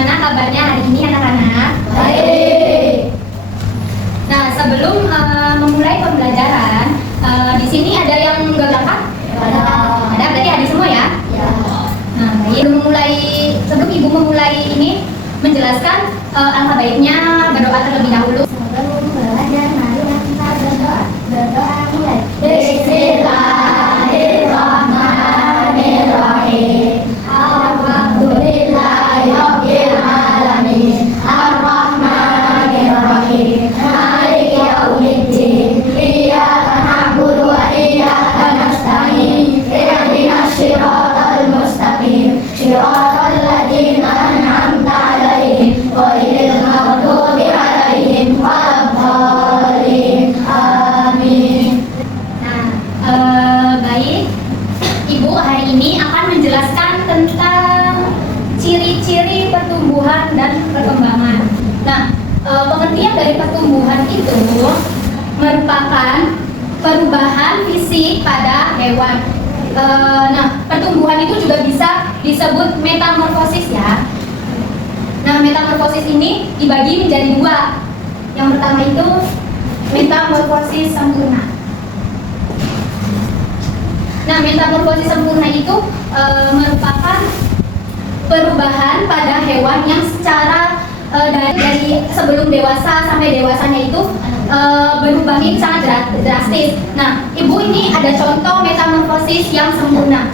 Gimana kabarnya hari ini anak-anak? Baik. Nah, sebelum memulai pembelajaran, di sini ada yang nggak berangkat? Ada, berarti ada semua ya? Ya. Nah, sebelum ibu memulai ini menjelaskan, alangkah baiknya berdoa terlebih dahulu. Sebelum belajar, mari kita berdoa. Berdoa mulai. Bismillahirrahmanirrahim. Alhamdulillahirabbil alamin. Arrahmanirrahim. Maliki yaumiddin. Iyyaka na'budu wa iyyaka nasta'in. Ihdinas siratal mustaqim. Siratal ladzina an'amta 'alaihim ghairil maghdubi 'alaihim waladdallin. Amin. Nah, baik. Ibu hari ini akan menjelaskan tentang ciri-ciri pertumbuhan dan perkembangan. Nah, pengertian dari pertumbuhan itu merupakan perubahan fisik pada hewan. Nah, pertumbuhan itu juga bisa disebut metamorfosis ya. Nah, metamorfosis ini dibagi menjadi dua. Yang pertama itu metamorfosis sempurna. Nah, metamorfosis sempurna itu merupakan perubahan pada hewan yang secara dari sebelum dewasa sampai dewasanya itu berubahnya sangat drastis. Nah, ibu ini ada contoh metamorfosis yang sempurna.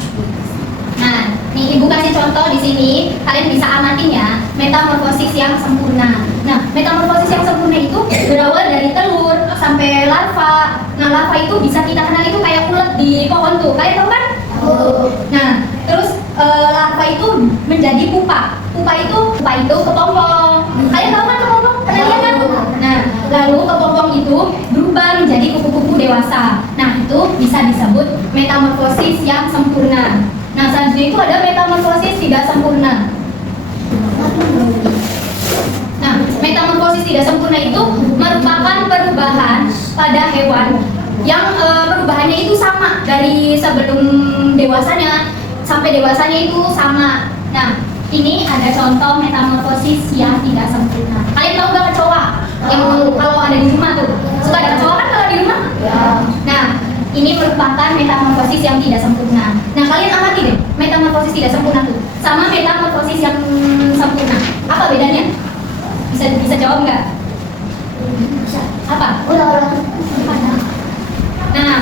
Nah, nih ibu kasih contoh di sini, kalian bisa amatin ya, metamorfosis yang sempurna. Nah, metamorfosis yang sempurna itu berawal dari telur sampai larva. Nah, larva itu bisa kita kenal itu kayak ulet di pohon tuh, kalian tahu kan? Nah, terus larva itu menjadi pupa. Pupa itu kepompong. Kalian tahu kan kepompong? Pernah lihat kan? Nah, lalu kepompong itu berubah menjadi kupu-kupu dewasa. Nah, itu bisa disebut metamorfosis yang sempurna. Nah, selanjutnya itu ada metamorfosis tidak sempurna. Nah, metamorfosis tidak sempurna itu merupakan perubahan pada hewan yang perubahannya itu sama dari sebelum dewasanya sampai dewasanya itu sama. Nah, ini ada contoh metamorfosis yang tidak sempurna. Kalian tahu nggak kecoa? Yang kalau ada di rumah tuh, suka ada kecoa kan kalau di rumah? Ya. Nah, ini merupakan metamorfosis yang tidak sempurna. Nah, kalian amati deh, metamorfosis tidak sempurna tuh sama metamorfosis yang sempurna. Apa bedanya? Bisa jawab nggak? Apa? Nah,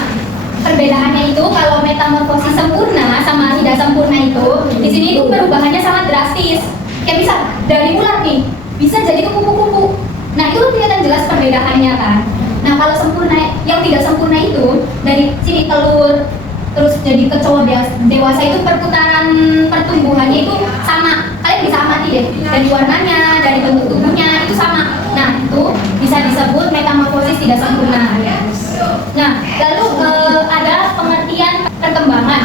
perbedaannya itu kalau metamorfosis sempurna sama tidak sempurna itu, di sini itu perubahannya sangat drastis. Kayak bisa dari ulat nih, bisa jadi ke kupu-kupu. Nah, itu kelihatan jelas perbedaannya kan. Nah, kalau sempurna, yang tidak sempurna itu dari sini telur terus jadi kecoa dewasa itu perputaran pertumbuhannya itu sama. Kalian bisa amati deh, dari warnanya, dari bentuk tubuhnya itu sama. Nah, itu bisa disebut metamorfosis tidak sempurna. Nah, lalu ada pengertian perkembangan.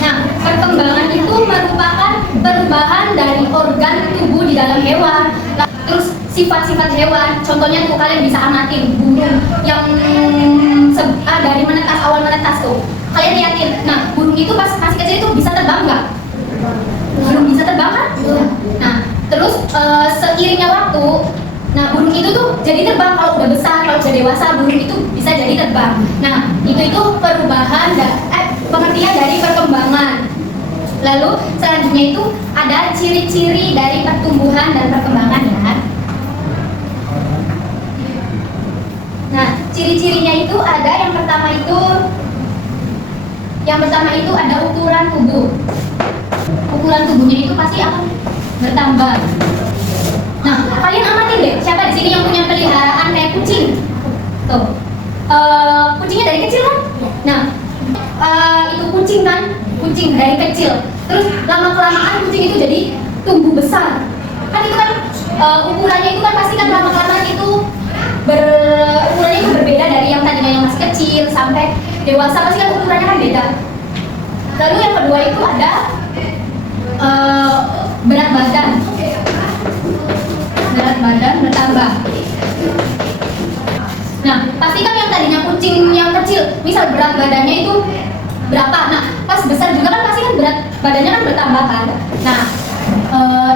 Nah, perkembangan itu merupakan perubahan dari organ tubuh di dalam hewan. Terus sifat-sifat hewan, contohnya tuh kalian bisa amatin burung yang dari menetas, awal menetas tuh. Kalian lihatin, nah burung itu pas masih kecil itu bisa terbang nggak? Belum bisa terbang kan? Nah, terus seiringnya waktu, nah burung itu tuh jadi terbang kalau udah besar, kalau udah dewasa burung itu bisa jadi terbang. Nah, itu perubahan pengertian dari perkembangan. Lalu selanjutnya itu ada ciri-ciri dari pertumbuhan dan perkembangan ya. Nah, ciri-cirinya itu ada yang pertama itu ada ukuran tubuh. Ukuran tubuhnya itu pasti akan bertambah. Nah, kalian amatin deh, siapa di sini yang punya peliharaan kayak kucing? Tuh, kucingnya dari kecil kan? Nah, itu kucing kan? Kucing dari kecil. Terus lama-kelamaan kucing itu jadi tumbuh besar. Kan itu kan ukurannya itu kan pasti kan lama-kelamaan itu ukurannya itu berbeda dari yang tadinya yang masih kecil sampai dewasa, pasti kan ukurannya kan beda. Lalu yang kedua itu ada berat badan. Berat badan bertambah. Nah, pastikan yang tadinya kucing yang kecil, misal berat badannya itu berapa. Nah, pas besar juga kan pasti kan berat badannya kan bertambah kan. Nah,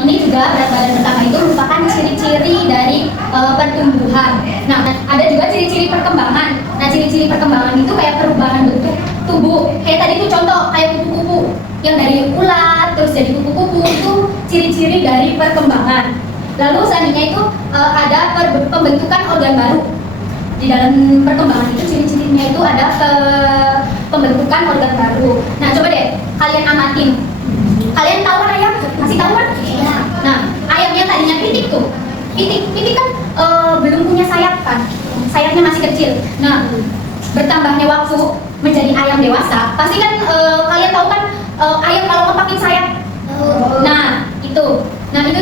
ini juga berat badan bertambah itu merupakan ciri-ciri dari pertumbuhan. Nah, ada juga ciri-ciri perkembangan. Nah, ciri-ciri perkembangan itu kayak perubahan bentuk tubuh. Kayak tadi itu contoh kayak kupu-kupu yang dari ulat terus jadi kupu-kupu, itu ciri-ciri dari perkembangan. Lalu selanjutnya itu ada pembentukan organ baru. Di dalam perkembangan itu ciri-cirinya itu ada pembentukan organ baru. Nah, coba deh kalian amatin. Kalian tahu kan ayam? Masih tahu kan? Nah, ayam yang tadinya pitik tuh. Pitik kan belum punya sayap kan? Sayapnya masih kecil. Nah, bertambahnya waktu menjadi ayam dewasa, pasti kan kalian tahu kan ayam kalau ngepakin sayap. Nah, itu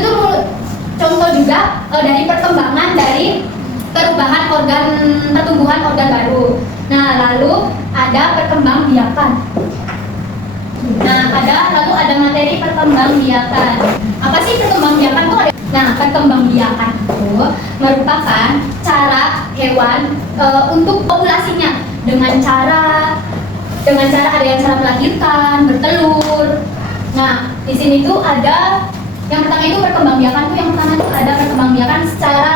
tuh contoh juga dari perkembangan dari perubahan pertumbuhan organ baru. Nah, lalu ada perkembangbiakan. Lalu ada materi perkembangbiakan. Apa sih perkembangbiakan tuh? Nah, perkembangbiakan itu merupakan cara hewan untuk populasinya dengan cara ada yang cara melahirkan, bertelur. Nah, di sini tuh ada yang pertama itu perkembangbiakan tuh yang pertama tuh ada perkembangbiakan secara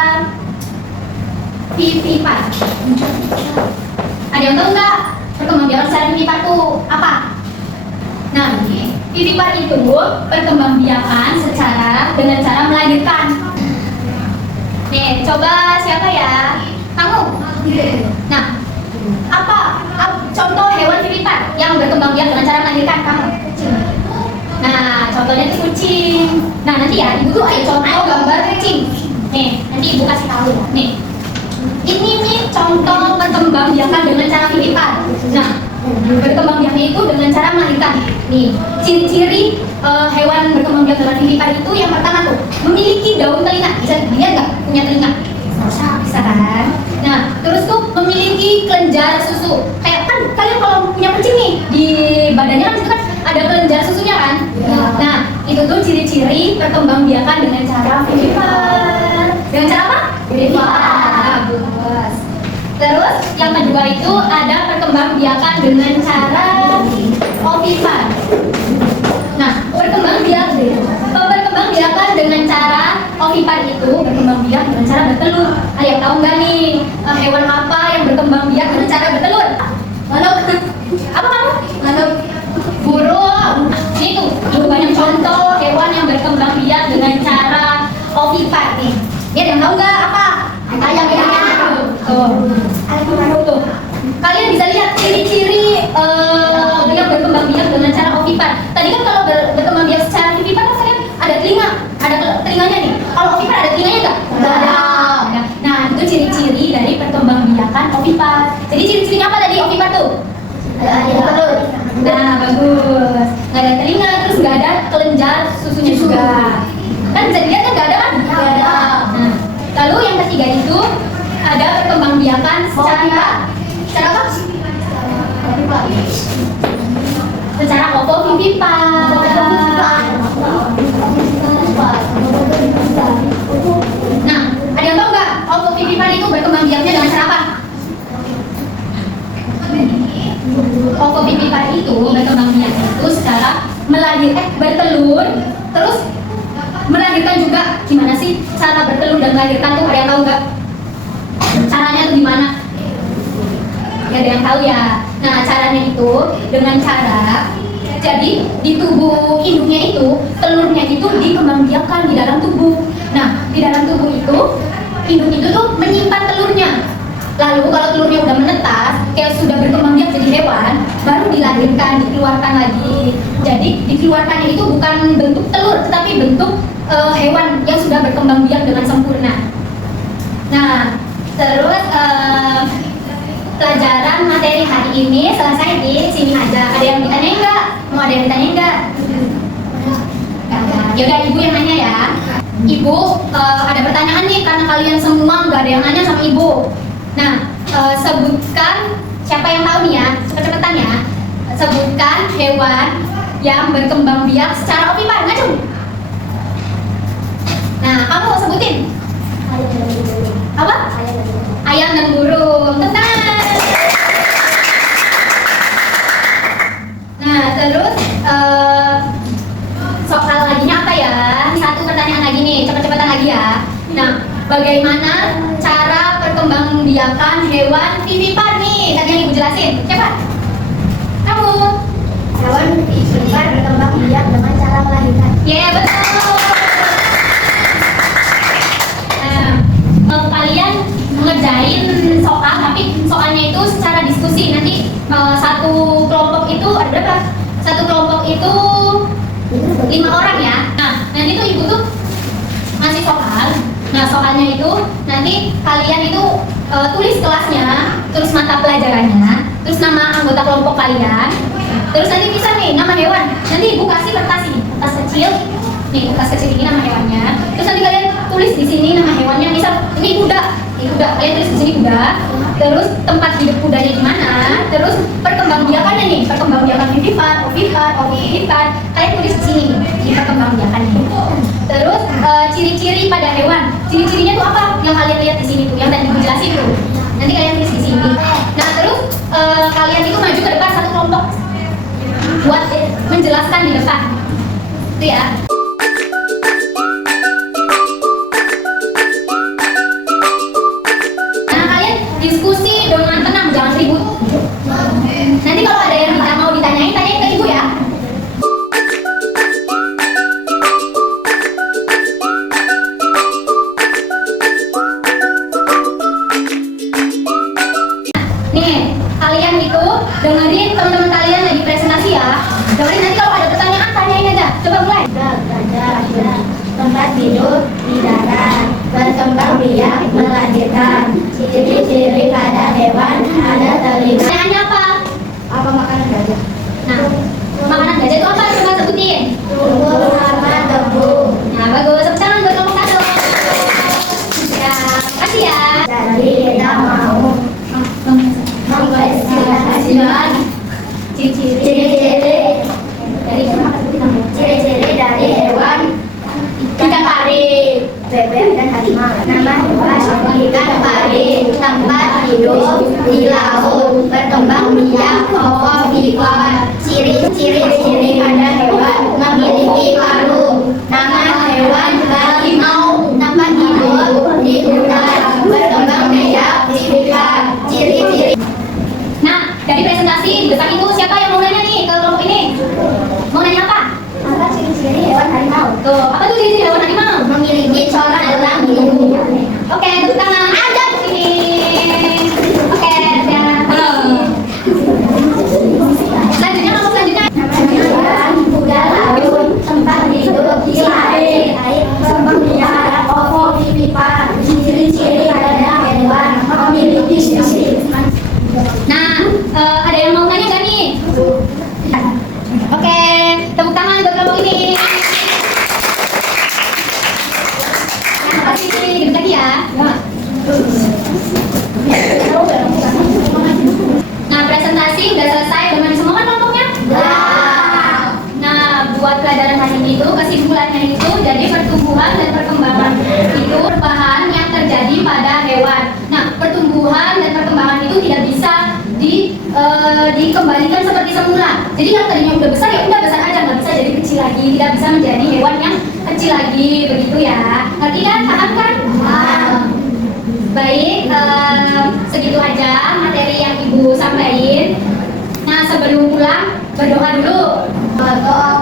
vivipan. Ada yang tahu nggak perkembangbiakan secara vivipan tuh apa? Nah, vivipan itu perkembangbiakan dengan cara melahirkan. Nih, coba siapa ya? Kamu? Nah, apa contoh hewan vivipan yang berkembangbiak dengan cara melahirkan kamu? Nah, contohnya itu kucing. Nah, nanti ya, ibu tuh contoh gambar kucing. Nih, nanti ibu kasih tahu. Nih, ini nih contoh perkembangbiakan dengan cara vivipan. Nah, berkembangbiaknya itu dengan cara melahirkan. Nih, ciri-ciri hewan berkembangbiak dengan vivipan itu yang pertama tuh memiliki daun telinga. Bisa dilihat nggak punya telinga? Bisa kan? Nah, terus tuh memiliki kelenjar susu. Kayak kan kalian kalau punya kucing nih di badannya kan itu kan ada kelenjar susunya kan? Ya. Nah, itu tuh ciri-ciri perkembangbiakan dengan cara vivipan. Dengan cara apa? Vivipan. Bagus. Terus yang kedua itu ada perkembangbiakan dengan cara ovipan. Nah, perkembangbiakan dengan cara ovipan itu berkembangbiak dengan cara bertelur. Ayo tahu nggak nih hewan apa yang berkembangbiak dengan cara bertelur? Manuk. Apa kamu? Manuk. Burung. Ini tuh banyak contoh hewan yang berkembangbiak dengan cara ovipan nih. Dia ada yang tahu nggak apa? Ayam ya. Tuh. Kalian bisa lihat ciri-ciri yang berkembangbiak dengan cara ovipan. Tadi kan kalau berkembangbiak secara vivipan kan kalian ada telinganya nih. Kalau ovipan ada telinganya nggak? Nggak ada. Nah, itu ciri-ciri dari perkembangbiakan ovipan. Jadi ciri-cirinya apa tadi ovipan tuh? Ada. Nah, bagus. Nggak ada telinga, terus nggak ada kelenjar susunya juga. Kan bisa dilihat kan nggak ada kan? Nggak ada. Nah, lalu yang ketiga itu ada perkembangbiakan secara apa? Secara ovovivipan. Nah, ada yang tahu nggak ovovivipan itu berkembangbiaknya dengan cara apa? Ovovivipan itu berkembangbiak itu secara bertelur, terus melahirkan juga. Gimana sih cara bertelur dan melahirkan tuh? Ada yang tahu nggak? Caranya tuh gimana? Ya, ada yang tahu ya. Nah, caranya itu dengan cara jadi di tubuh induknya itu telurnya itu dikembangbiakkan di dalam tubuh. Nah, di dalam tubuh itu induk itu tuh menyimpan telurnya. Lalu kalau telurnya udah menetas, kayak sudah berkembang biak jadi hewan, baru dilahirkan, dikeluarkan lagi. Jadi dikeluarkannya itu bukan bentuk telur, tetapi bentuk hewan yang sudah berkembang biak dengan sempurna. Nah, terus pelajaran materi hari ini selesai di sini aja. Ada yang ditanyain nggak? Mau ada yang ditanyain nggak? Yaudah, ibu yang nanya ya. Ibu ada pertanyaan nih karena kalian semua nggak ada yang nanya sama ibu. Nah, sebutkan, siapa yang tahu nih ya, cepet-cepetan ya. Sebutkan hewan yang berkembang biak secara ovipan. Maju. Nah, kamu sebutin. Apa? Ayam dan burung. Tenang. terus soal laginya apa ya? Satu pertanyaan lagi nih, cepet-cepetan lagi ya. Nah, bagaimana cara perkembangbiakan hewan vivipar nih? Tadi yang ibu jelasin, cepat. Kamu? Hewan vivipar berkembang biak dengan cara melahirkan. Ya betul. Mau kalian ngerjain soal, tapi soalnya itu secara diskusi. Nanti satu kelompok itu ada berapa? Satu kelompok itu 5 orang ya. Nah, nanti tuh ibu tuh ngasih soal. Nah, soalnya itu nanti kalian itu tulis kelasnya, terus mata pelajarannya, terus nama anggota kelompok kalian, terus nanti bisa nih nama hewan. Nanti ibu kasih kertas ini, kertas kecil. Nih, kertas kecil ini nama hewannya. Terus nanti kalian tulis di sini nama hewannya. Misal ini kuda, kalian tulis di sini kuda. Terus tempat hidup kudanya di mana? Terus perkembangbiakannya nih, perkembangbiakan vivipar, ovipar. Kalian tulis di sini, di perkembangbiakannya. Terus ciri-ciri pada hewan. Ciri-cirinya tuh apa? Yang kalian lihat di sini tuh, yang tadi ibu jelasin tuh. Nanti kalian tulis di sini. Nah, terus kalian itu maju ke depan satu kelompok buat menjelaskan di depan. Itu ya. Diskusi dengan tenang, jangan ribut. Nanti kalau ada yang tidak mau ditanyain, tanyain ke ibu ya. Nih, kalian itu dengerin teman-teman kalian lagi presentasi ya. Dengerin, nanti kalau ada pertanyaan, tanyain aja. Coba mulai. Tempat hidup di darat, berkembang biak melahirkan. Ciri-ciri pada hewan ada telinga. Pertanyaannya apa? Apa makanan gajah? Nah, makanan gajah itu apa? Coba sebutin. Tunggu sama tebu. Nah, bagus. Tepuk tangan buat kelompok satu. Ya, kasih ya. Jadi kita mau mempersilahkan ciri-ciri dari hewan ikan pari, bebek dan harimau. Nama hewan ikan pari, tempat hidup di laut, berkembang biak, ovipar. Ciri-ciri pada hewan memiliki paruh. Nama hewan harimau, tempat hidup di hutan, berkembang biak, ovipar. Ciri-ciri. Nah, dari presentasi besar itu siapa yang mau nanya nih ke kelompok ini? Mau nanya apa? Apa ciri-ciri hewan harimau? Tuh, apa tuh ciri-ciri hewan harimau? Memiliki corak elang biru. Oke, tepuk tangan. Ada di sini. Oke, ya. Selanjutnya kelompok selanjutnya. Namanya kuda laut, tempat hidup di air, berkembang biak, ovipar. Ciri-ciri pada hewan memiliki sisi. Nah, ada yang mau nanya gak nih? Oke, tepuk tangan buat kelompok ini. Nah, apa sih hidup lagi ya? Nah, presentasi udah selesai. Udah mandi semua kan kelompoknya? Nah, buat pelajaran hari ini itu kesimpulannya itu jadi pertumbuhan dan perkembangan itu perubahan yang terjadi pada hewan. Nah, pertumbuhan dan perkembangan itu tidak bisa dikembalikan seperti semula. Jadi yang tadinya udah besar ya udah besar aja, nggak bisa jadi kecil lagi, tidak bisa menjadi hewan yang kecil lagi, begitu ya. Ngerti kan? Paham kan? Baik, segitu aja materi yang ibu sampaikan. Nah, sebelum pulang berdoa dulu. Berdoa